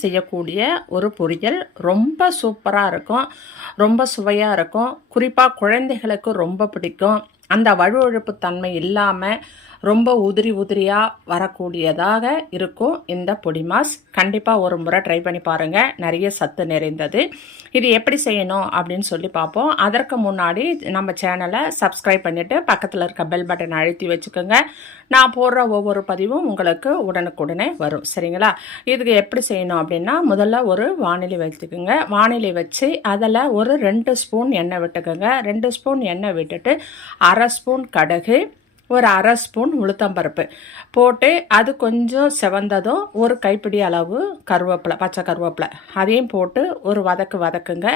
செய்யக்கூடிய ஒரு பொரியல் ரொம்ப சூப்பராக இருக்கும், ரொம்ப சுவையாக இருக்கும். குறிப்பாக குழந்தைகளுக்கு ரொம்ப பிடிக்கும். அந்த வழுவழுப்பு தன்மை இல்லாமல் ரொம்ப உதிரி உதிரியாக வரக்கூடியதாக இருக்கும் இந்த பொடி மாஸ். கண்டிப்பாக ஒரு முறை ட்ரை பண்ணி பாருங்கள், நிறைய சத்து நிறைந்தது. இது எப்படி செய்யணும் அப்படின்னு சொல்லி பார்ப்போம். அதற்கு முன்னாடி நம்ம சேனலை சப்ஸ்கிரைப் பண்ணிவிட்டு பக்கத்தில் இருக்க பெல் பட்டனை அழுத்தி வச்சுக்கோங்க. நான் போடுற ஒவ்வொரு பதிவும் உங்களுக்கு உடனுக்குடனே வரும், சரிங்களா? இதுக்கு எப்படி செய்யணும் அப்படின்னா, முதல்ல ஒரு வானிலை வச்சுக்கோங்க. வானிலை வச்சு அதில் ஒரு 2 ஸ்பூன் எண்ணெய் விட்டுக்கோங்க. 2 ஸ்பூன் எண்ணெய் விட்டுட்டு 1/2 ஸ்பூன் கடுகு, ஒரு 1/2 ஸ்பூன் உளுத்தம்பருப்பு போட்டு அது கொஞ்சம் செவந்ததும் ஒரு கைப்பிடி அளவு கருவேப்பிலை, பச்சை கருவேப்பிலை அதையும் போட்டு ஒரு வதக்குங்க.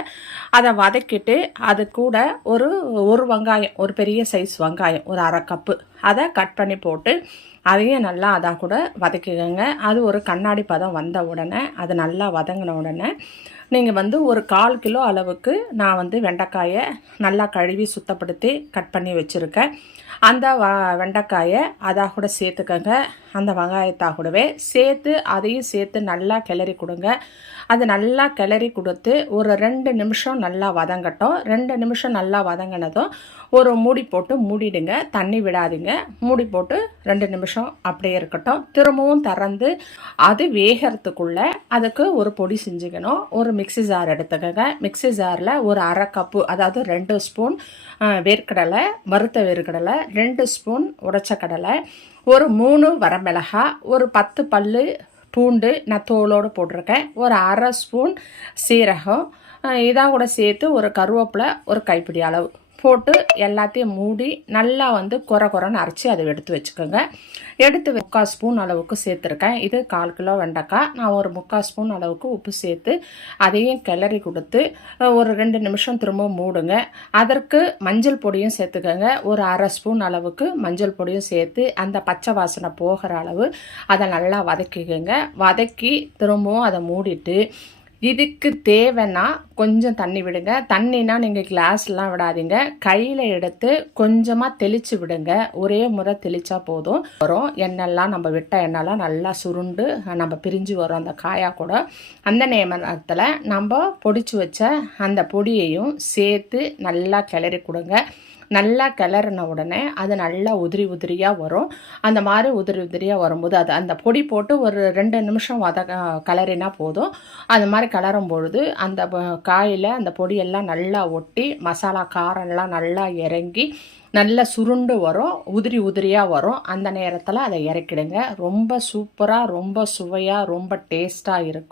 அதை வதக்கிட்டு அது கூட ஒரு வெங்காயம், ஒரு பெரிய சைஸ் வெங்காயம், ஒரு 1/2 கப்பு அதை கட் பண்ணி போட்டு அதையும் நல்லா அதாக கூட வதக்கிக்கோங்க. அது ஒரு கண்ணாடி பதம் வந்த உடனே, அது நல்லா வதங்கின உடனே நீங்கள் ஒரு 1/4 கிலோ அளவுக்கு நான் வெண்டைக்காயை நல்லா கழுவி சுத்தப்படுத்தி கட் பண்ணி வச்சுருக்கேன். அந்த வெண்டைக்காயை அதாக கூட சேர்த்துக்கங்க. அந்த வெங்காயத்தாக கூடவே சேர்த்து அதையும் சேர்த்து நல்லா கிளறி கொடுங்க. அது நல்லா கிளறி கொடுத்து ஒரு 2 நிமிஷம் நல்லா வதங்கட்டும். 2 நிமிஷம் நல்லா வதங்கினதும் ஒரு மூடி போட்டு மூடிடுங்க, தண்ணி விடாதீங்க. மூடி போட்டு 2 நிமிஷம் அப்படியே இருக்கட்டும். திரும்பவும் திறந்து அது வேகிறதுக்குள்ளே அதுக்கு ஒரு பொடி செஞ்சுக்கணும். ஒரு மிக்சி ஜார் எடுத்துக்கங்க. மிக்சி ஜாரில் ஒரு 1/2 கப்பு, அதாவது 2 ஸ்பூன் வேர்க்கடலை, வறுத்த வேர்க்கடலை, 2 ஸ்பூன் உடைச்ச கடலை, ஒரு 3 வரமிளகாய், ஒரு 10 பல்லு பூண்டு நான் தோலோடு போட்டிருக்கேன், ஒரு 1/2 ஸ்பூன் சீரகம், இதாக கூட சேர்த்து ஒரு கருவேப்பிலை ஒரு கைப்பிடி அளவு போட்டு எல்லாத்தையும் மூடி நல்லா கொரன்னு அரைச்சி அதை எடுத்து வச்சுக்கோங்க. எடுத்து 3/4 ஸ்பூன் அளவுக்கு சேர்த்துருக்கேன். இது 1/4 கிலோ வெண்டைக்காய். நான் ஒரு 3/4 ஸ்பூன் அளவுக்கு உப்பு சேர்த்து அதையும் கிளறி கொடுத்து ஒரு 2 நிமிஷம் திரும்ப மூடுங்க. அதற்கு மஞ்சள் பொடியும் சேர்த்துக்கோங்க. ஒரு 1/2 ஸ்பூன் அளவுக்கு மஞ்சள் பொடியும் சேர்த்து அந்த பச்சை வாசனை போகிற அளவு அதை நல்லா வதக்கிக்கோங்க. வதக்கி திரும்பவும் அதை மூடிட்டு இதுக்கு தேவைன்னா கொஞ்சம் தண்ணி விடுங்க. தண்ணினா நீங்கள் கிளாஸ்லாம் விடாதீங்க, கையில் எடுத்து கொஞ்சமாக தெளித்து விடுங்க. ஒரே முறை தெளித்தா போதும். வரும் எண்ணெய்லாம் நம்ம விட்ட எண்ணெய்லாம் நல்லா சுருண்டு நம்ம பிரிஞ்சு வரும் அந்த காயா கூட. அந்த நேரத்தில் நம்ம பொடிச்சு வச்ச அந்த பொடியையும் சேர்த்து நல்லா கிளறி கொடுங்க. நல்லா கிளறின உடனே அது நல்லா உதிரி உதிரியாக வரும். அந்த மாதிரி உதிரி உதிரியாக வரும்போது அது அந்த பொடி போட்டு ஒரு 2 நிமிஷம் கிளறினா போதும். அது மாதிரி கிளறும் பொழுது அந்த காயில் அந்த பொடியெல்லாம் நல்லா ஒட்டி மசாலா காரம்லாம் நல்லா இறங்கி நல்லா சுருண்டு வரும், உதிரி உதிரியாக வரும். அந்த நேரத்தில் அதை இறக்கிடுங்க. ரொம்ப சூப்பராக, ரொம்ப சுவையாக, ரொம்ப டேஸ்ட்டாக இருக்கும்.